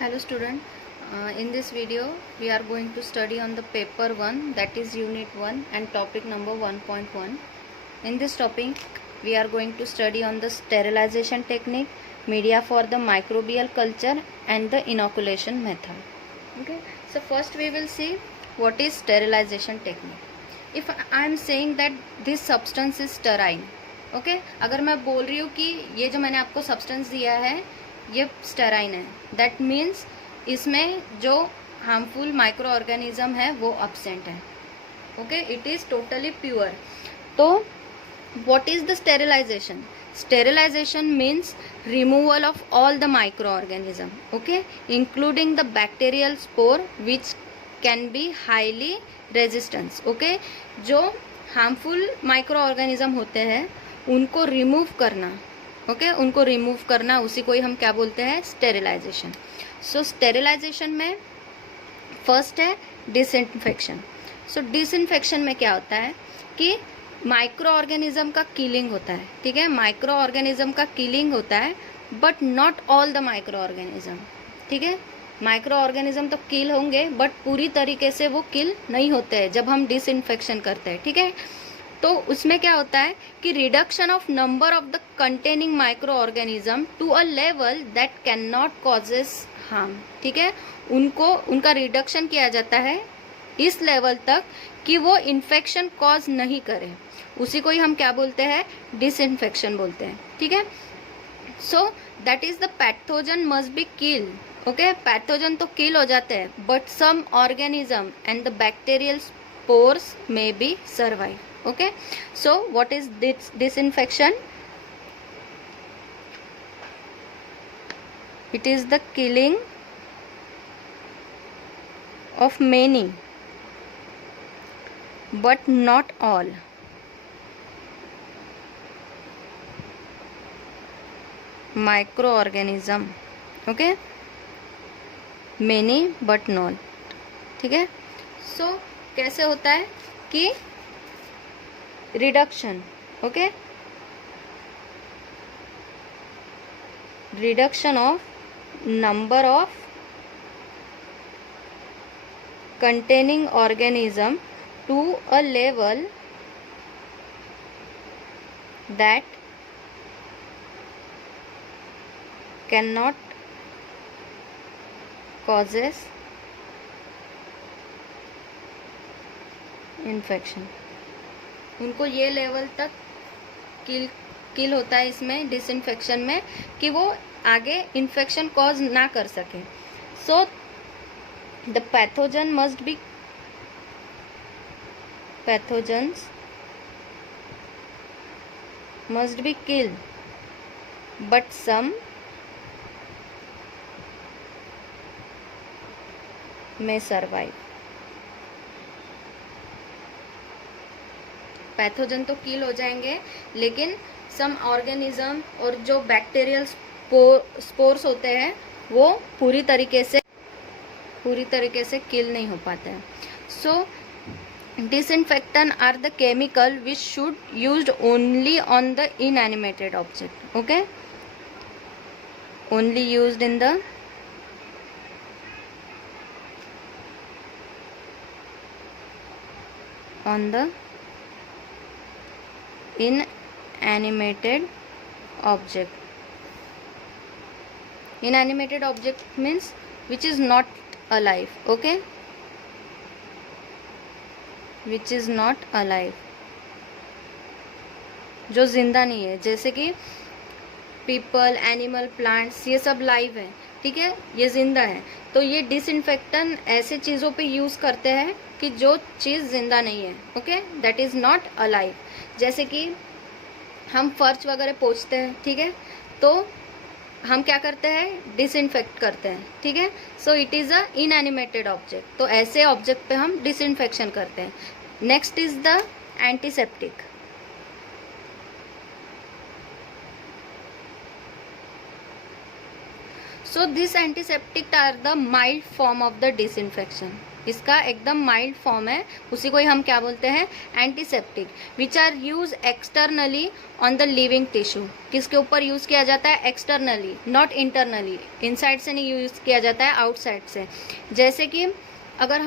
Hello student, in this video we are going to study on the paper 1, that is unit 1 and topic number 1.1. In this topic we are going to study on the sterilization technique, media for the microbial culture and the inoculation method. Okay, so first we will see what is sterilization technique. If I am saying that this substance is sterile, okay, अगर मैं बोल रही हूँ कि ये जो मैंने आपको सब्सटेंस दिया है ये स्टेराइन है, दैट मीन्स इसमें जो हार्मफुल माइक्रो ऑर्गेनिज्म है वो अब्सेंट है. Okay, it is totally pure. तो what is the sterilization? Sterilization means removal of all the micro organism, okay, including the bacterial spore which can be highly resistance. Okay, जो harmful micro organism होते हैं उनको remove करना, okay, उनको remove करना, उसी को ही हम क्या बोलते हैं? स्टेरिलाइजेशन. सो स्टेरिलाइजेशन में फर्स्ट है डिसइंफेक्शन. सो डिसइंफेक्शन में क्या होता है कि माइक्रो ऑर्गेनिज्म का किलिंग होता है, ठीक है, माइक्रो ऑर्गेनिज्म का किलिंग होता है but not all the micro organism. ठीक है, माइक्रो ऑर्गेनिज्म तो किल होंगे बट पूरी तरीके से वो किल नहीं होते हैं जब हम डिसइंफेक्शन करते हैं. ठीक है, तो उसमें क्या होता है कि reduction of number of the containing microorganism to a level that can not causes harm. ठीक है, उनका रिडक्शन किया जाता है इस लेवल तक कि वो इन्फेक्शन कॉज नहीं करे. उसी को ही हम क्या बोलते हैं? डिसइंफेक्शन बोलते हैं. ठीक है, so that is the pathogen must be kill. Okay, pathogen तो किल हो जाते हैं but some organism and the bacterial spores may be survive. Okay, so what is this disinfection? It is the killing of many but not all microorganism. Okay, many but not. ठीक है, so कैसे होता है कि reduction, okay, reduction of number of containing organism to a level that can not causes infection. उनको ये level तक किल होता है इसमें डिसइंफेक्शन में कि वो आगे इन्फेक्शन कॉज ना कर सके. So the pathogen must be pathogens must be kill but some may survive. Pathogen तो किल हो जाएंगे लेकिन सम ऑर्गेनिज्म और जो बैक्टीरियल स्पोर्स होते हैं वो पूरी तरीके से किल नहीं हो पाते हैं. So disinfectant are the chemical which should used only on the inanimated object. Okay, only used in the on the inanimated object. Inanimated object means which is not alive. Okay, which is not alive, जो जिंदा नहीं है, जैसे कि people, animal, plants, ये सब live है. ठीक है, ये जिंदा है. तो ये डिसइंफेक्टेंट ऐसे चीज़ों पे यूज़ करते हैं कि जो चीज़ जिंदा नहीं है. Okay, that is not alive. जैसे कि हम फर्श वगैरह पोंछते हैं, ठीक है, तो हम क्या करते हैं? डिसइंफेक्ट करते हैं. ठीक है, so it is a inanimated object. तो ऐसे ऑब्जेक्ट पे हम डिसइंफेक्शन करते हैं. Next is the antiseptic. So these antiseptic are the mild form of the disinfection. इसका एकदम माइल्ड फॉर्म है, उसी को ही हम क्या बोलते हैं, antiseptic, which are use externally on the living tissue. किसके ऊपर यूज किया जाता है, एक्सटर्नली, नॉट इंटरनली, इनसाइड से नहीं यूज किया जाता है, आउटसाइड से। जैसे कि अगर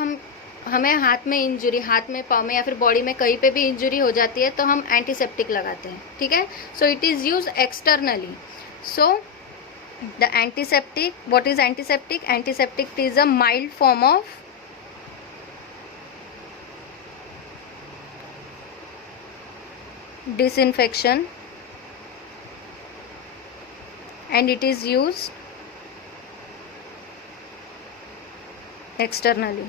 हमें हाथ में इंजुरी, हाथ में, पाँव में या फिर बॉडी में कहीं पे भी इंजुरी हो जाती है तो हम एंटीसेप्टिक लगाते हैं, ठीक है। So it is use externally. So the antiseptic, what is antiseptic, antiseptic is a mild form of disinfection and it is used externally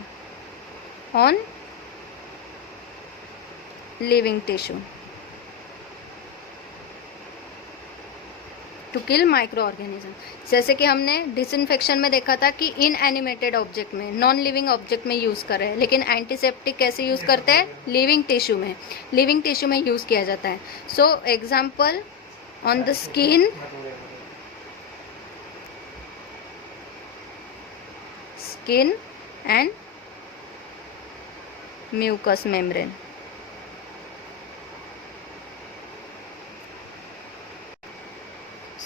on living tissue to kill microorganism. जैसे कि हमने disinfection में देखा था कि inanimate object में, non living object में use कर रहे हैं, लेकिन एंटीसेप्टिक कैसे यूज़ करते हैं, लिविंग टिश्यू में, लिविंग टिश्यू में यूज़ किया जाता है। So example on the skin and mucus membrane.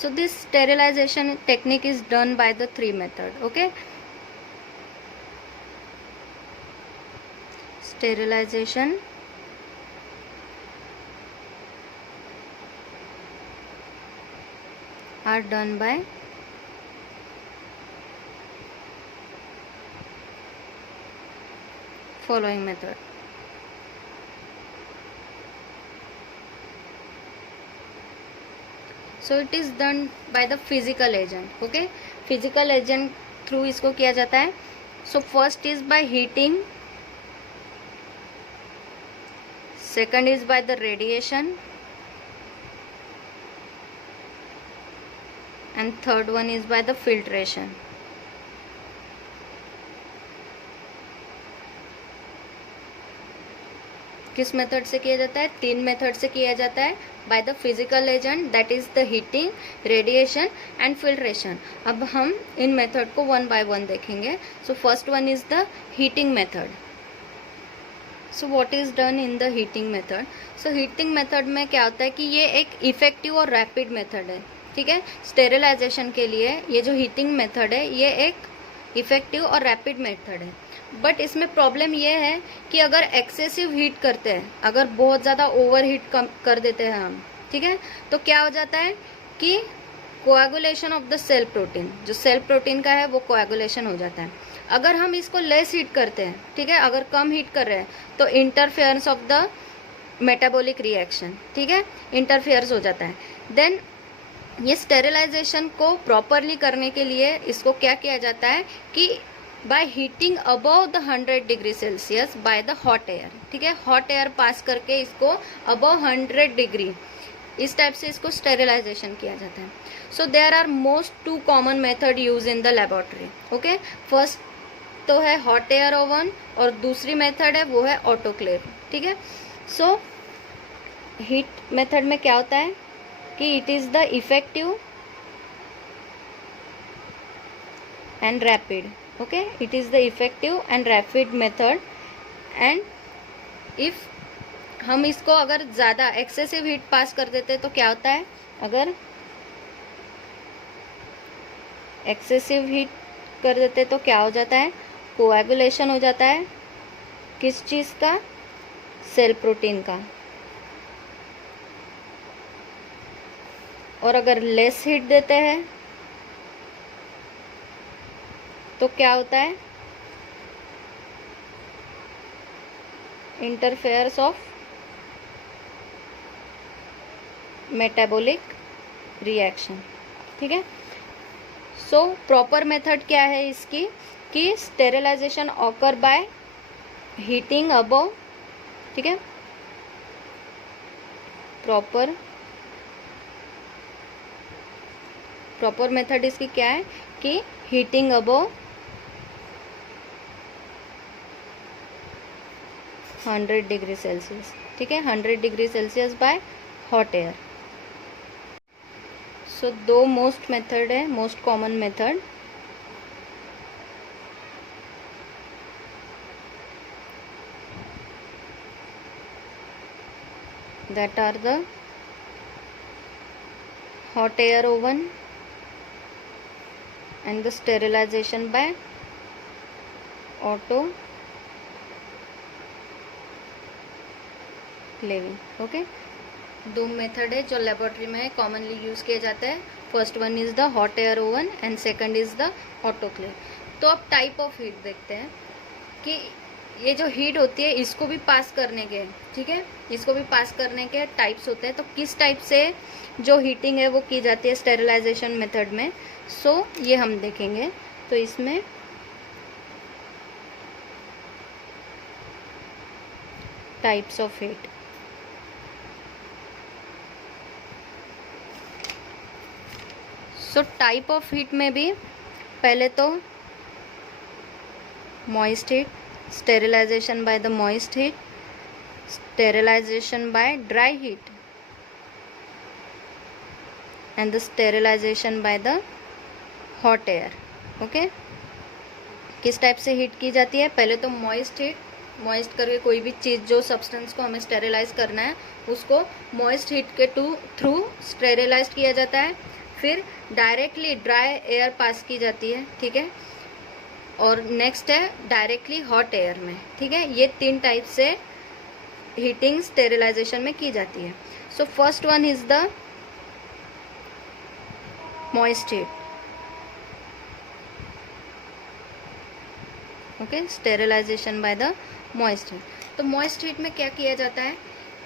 So this sterilization technique is done by the 3 method, okay. Sterilization are done by following method. So it is done by the physical agent, okay. Physical agent through इसको किया जाता है। So first is by heating, second is by the radiation and third one is by the filtration. किस method से किया जाता है, 3 method से किया जाता है। By the physical agent, that is the heating, radiation and filtration. अब हम इन मेथड को 1 बाय 1 देखेंगे। सो first one is the heating method. So what is done in the heating method. So heating method में क्या होता है कि ये एक इफेक्टिव और रैपिड मेथड है, ठीक है। स्टेरिलाइजेशन के लिए ये जो हीटिंग मेथड है ये एक इफेक्टिव और रैपिड मेथड है। बट इसमें प्रॉब्लम ये है कि अगर एक्सेसिव हीट करते हैं, अगर बहुत ज़्यादा ओवर हीट कर देते हैं हम, ठीक है, तो क्या हो जाता है कि coagulation of the cell protein, जो सेल प्रोटीन का है वो कोएगुलेशन हो जाता है। अगर हम इसको लेस हीट करते हैं, ठीक है, अगर कम हीट कर रहे हैं तो interference of the metabolic reaction, ठीक है, इंटरफेयर्स हो जाता है। देन ये स्टेरिलाइजेशन को प्रॉपरली करने के लिए इसको क्या किया जाता है कि bye heating above the 100 degree Celsius by the hot air, ठीक है, हॉट एयर पास करके इसको अबव 100 डिग्री, इस टाइप से इसको स्टेरिलाइजेशन किया जाता है। So there are most 2 common method use in the laboratory, okay. First तो है हॉट एयर ओवन और दूसरी मेथड है वो है ऑटोक्लेव, ठीक है। सो हीट मेथड में क्या होता है कि it is the effective and rapid, okay, it is the effective and rapid method and if हम इसको अगर ज़्यादा एक्सेसिव हीट पास कर देते तो क्या होता है, अगर एक्सेसिव हीट कर देते तो क्या हो जाता है, कोएगुलेशन हो जाता है, किस चीज़ का, सेल प्रोटीन का। और अगर लेस हीट देते हैं तो क्या होता है, इंटरफेयर्स ऑफ मेटाबॉलिक रिएक्शन, ठीक है। सो प्रॉपर मेथड क्या है इसकी कि sterilization occur by heating above, ठीक है, प्रॉपर मेथड इसकी क्या है कि हीटिंग अबव 100 डिग्री सेल्सियस, ठीक है, 100 degree Celsius by hot air. So 2 most method है, most common method. that are the hot air oven and the sterilization by autoclaving. Okay, दो मेथड है जो लेबोरेटरी में कॉमनली यूज़ किया जाता है. First one is the hot air oven and second is the autoclave. तो अब type of heat देखते हैं कि ये जो हीट होती है इसको भी पास करने के, ठीक है, इसको भी पास करने के टाइप्स होते हैं. तो किस टाइप से जो हीटिंग है वो की जाती है स्टेरिलाइजेशन मेथड में, सो ये हम देखेंगे. तो इसमें types of heat. So type of heat में भी पहले तो moist heat, sterilization by the moist heat, sterilization by dry heat and the sterilization by the hot air. Okay, किस टाइप से हीट की जाती है? पहले तो मॉइस्ट हीट, मॉइस्ट करके कोई भी चीज़ जो सब्सटेंस को हमें स्टेरिलाइज करना है उसको मॉइस्ट हीट के थ्रू स्टेरिलाइज किया जाता है. फिर डायरेक्टली ड्राई एयर पास की जाती है, ठीक है, और नेक्स्ट है डायरेक्टली हॉट एयर में, ठीक है. ये तीन टाइप से हीटिंग स्टेरिलाइजेशन में की जाती है. So first one is the moist heat. Okay, sterilization by the moist heat. तो मॉइस्ट हीट में क्या किया जाता है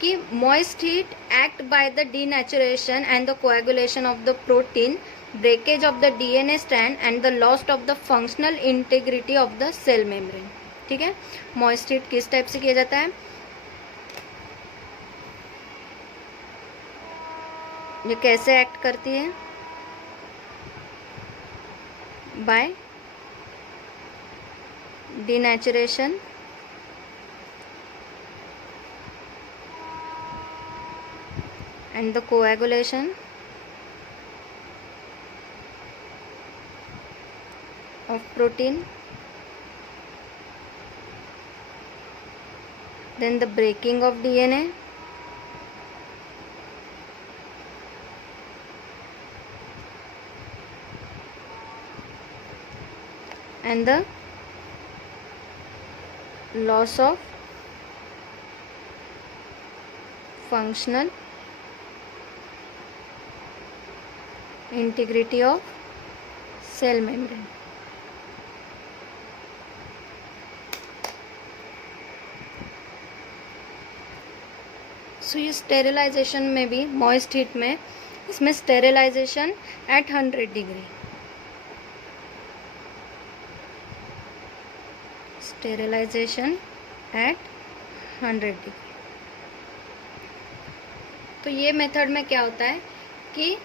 कि moist heat act by the denaturation and the coagulation of the protein, breakage of the DNA strand and the loss of the functional integrity of the cell membrane. ठीक है, moist heat किस type से किया जाता है? ये कैसे act करती है? By denaturation and the coagulation of protein, then the breaking of DNA, and the loss of functional integrity of cell membrane. So ये स्टेरिलाइजेशन में भी मॉइस्ट हीट में इसमें sterilization at 100 degree, sterilization at 100 degree. तो ये method में क्या होता है कि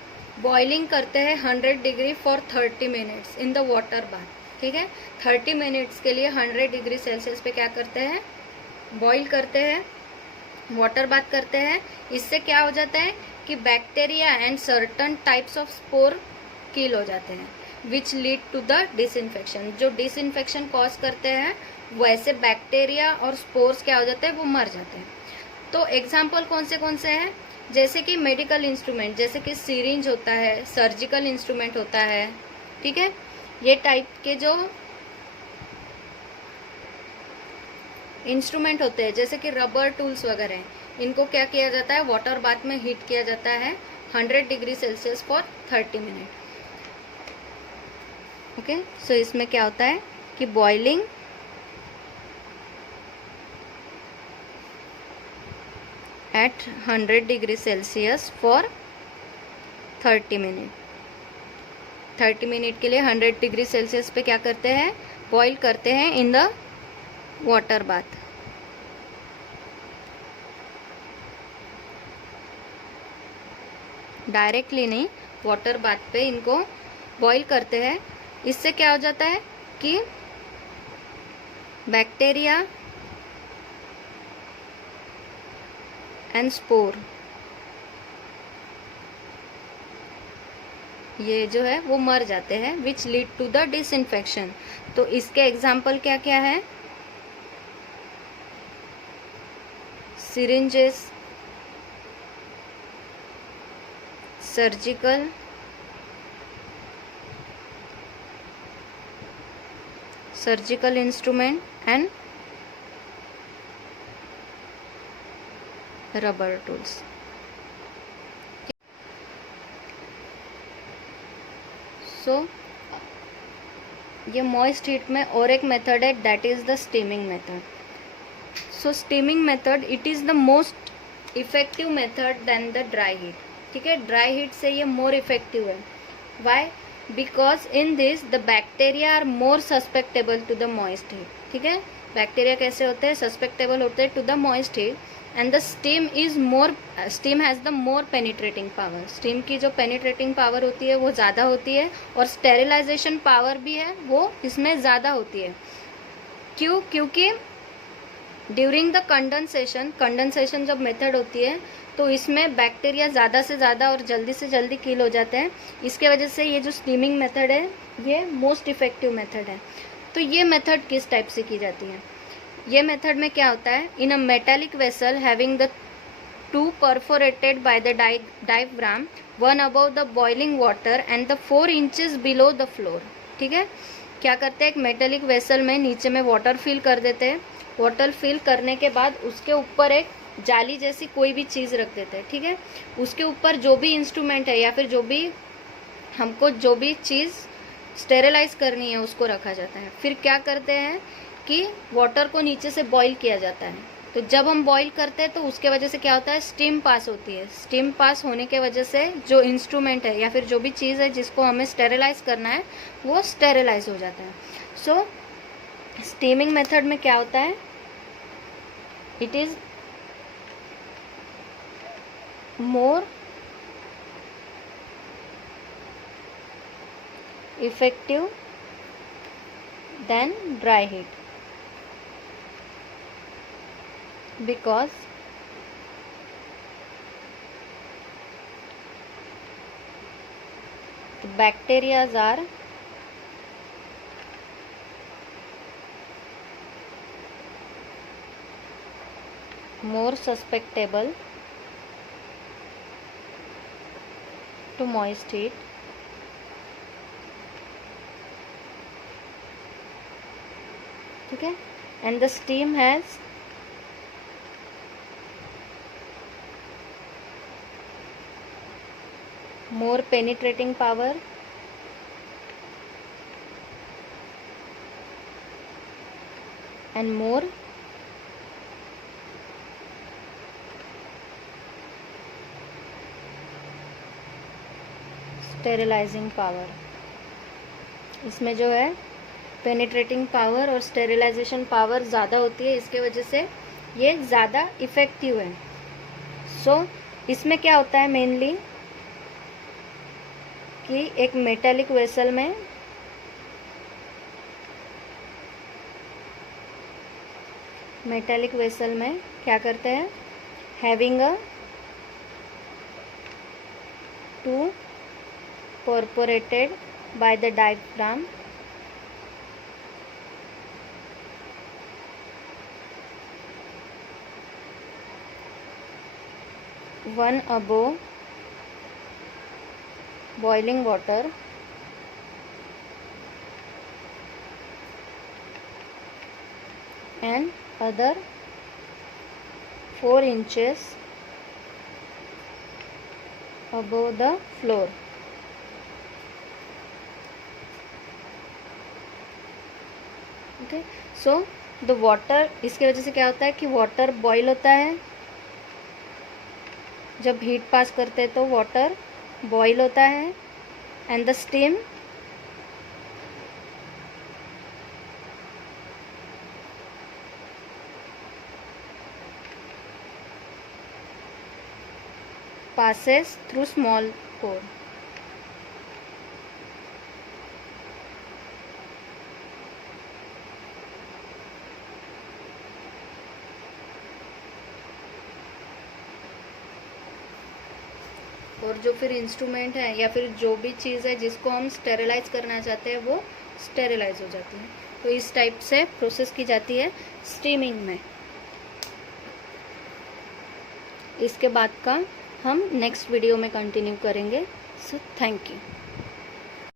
बॉइलिंग करते हैं 100 degree for 30 minutes in the water bath, ठीक है. 30 मिनट्स के लिए 100 डिग्री सेल्सियस पे क्या करते हैं? बॉइल करते हैं, वाटर बाथ करते हैं. इससे क्या हो जाता है कि bacteria and certain types of spore kill हो जाते हैं, which lead to the disinfection. जो डिसइंफेक्शन कॉज करते हैं वैसे बैक्टीरिया और स्पोर्स क्या हो जाते हैं? वो मर जाते हैं. तो एग्जाम्पल कौन से हैं? जैसे कि मेडिकल इंस्ट्रूमेंट, जैसे कि सिरिंज होता है, सर्जिकल इंस्ट्रूमेंट होता है, ठीक है. ये टाइप के जो इंस्ट्रूमेंट होते हैं जैसे कि रबर टूल्स वगैरह, इनको क्या किया जाता है? वाटर बाथ में हीट किया जाता है 100 degree Celsius for 30 minute. Okay, so इसमें क्या होता है कि boiling at 100 degree Celsius for 30 minute. 30 minute के लिए 100 डिग्री सेल्सियस पे क्या करते हैं? बॉइल करते हैं in the water bath. Directly नहीं, वाटर बाथ पे इनको बॉईल करते हैं. इससे क्या हो जाता है कि बैक्टीरिया एंड स्पोर ये जो है वो मर जाते हैं, which lead to the disinfection. तो इसके एग्जाम्पल क्या क्या है? Syringes, surgical instrument and rubber tools. So ये moist heat में और एक मेथड है, that is the steaming method. So steaming method it is the most effective method than the dry heat. ठीक है, dry heat से ये more effective है. Why? Because in this the bacteria are more susceptible to the moist heat. ठीक है, bacteria कैसे होते हैं, सस्पेक्टेबल होते हैं to the moist heat. And the steam has the more penetrating power. Steam की जो पेनिट्रेटिंग पावर होती है वो ज़्यादा होती है, और स्टेरिलाइजेशन पावर भी है वो इसमें ज़्यादा होती है. क्यों? क्योंकि ड्यूरिंग द कंडेंसेशन जब मेथड होती है तो इसमें बैक्टीरिया ज़्यादा से ज़्यादा और जल्दी से जल्दी किल हो जाते हैं. इसके वजह से ये जो स्टीमिंग मेथड है ये मोस्ट इफ़ेक्टिव मेथड है. तो ये मेथड किस टाइप से की जाती है? ये मेथड में क्या होता है, in a metallic vessel having the two perforated by the diaphragm, one above the boiling water and the 4 inches below the floor. ठीक है, क्या करते हैं, एक मेटालिक वेसल में नीचे में वाटर फिल कर देते हैं. वाटर फिल करने के बाद उसके ऊपर एक जाली जैसी कोई भी चीज़ रख देते हैं. ठीक है, उसके ऊपर जो भी इंस्ट्रूमेंट है या फिर जो भी चीज़ स्टेरिलाइज करनी है उसको रखा जाता है. फिर क्या करते हैं कि वाटर को नीचे से बॉईल किया जाता है. तो जब हम बॉईल करते हैं तो उसके वजह से क्या होता है, स्टीम पास होती है. स्टीम पास होने के वजह से जो इंस्ट्रूमेंट है या फिर जो भी चीज़ है जिसको हमें स्टेरिलाइज करना है वो स्टेरिलाइज हो जाता है. सो स्टीमिंग मेथड में क्या होता है, it is more effective than dry heat, because the bacteria are more susceptible to moist heat. ठीक है, and the steam has more penetrating power and more sterilizing power. इसमें जो है पेनिट्रेटिंग पावर और स्टेरिलाइजेशन पावर ज़्यादा होती है, इसके वजह से ये ज़्यादा इफ़ेक्टिव है. सो इसमें क्या होता है मेनली कि एक मेटालिक वेसल में क्या करते हैं, having a 2 perforated by the diaphragm, one above boiling water and other 4 inches above the floor. Okay, so the water, इसके वजह से क्या होता है कि वाटर बॉईल होता है. जब हीट पास करते हैं तो वाटर बॉईल होता है and the steam passes through small pore. और जो फिर इंस्ट्रूमेंट है या फिर जो भी चीज़ है जिसको हम स्टेरिलाइज करना चाहते हैं वो स्टेरिलाइज हो जाती है. तो इस टाइप से प्रोसेस की जाती है स्टीमिंग में. इसके बाद का हम नेक्स्ट वीडियो में कंटिन्यू करेंगे। So thank you.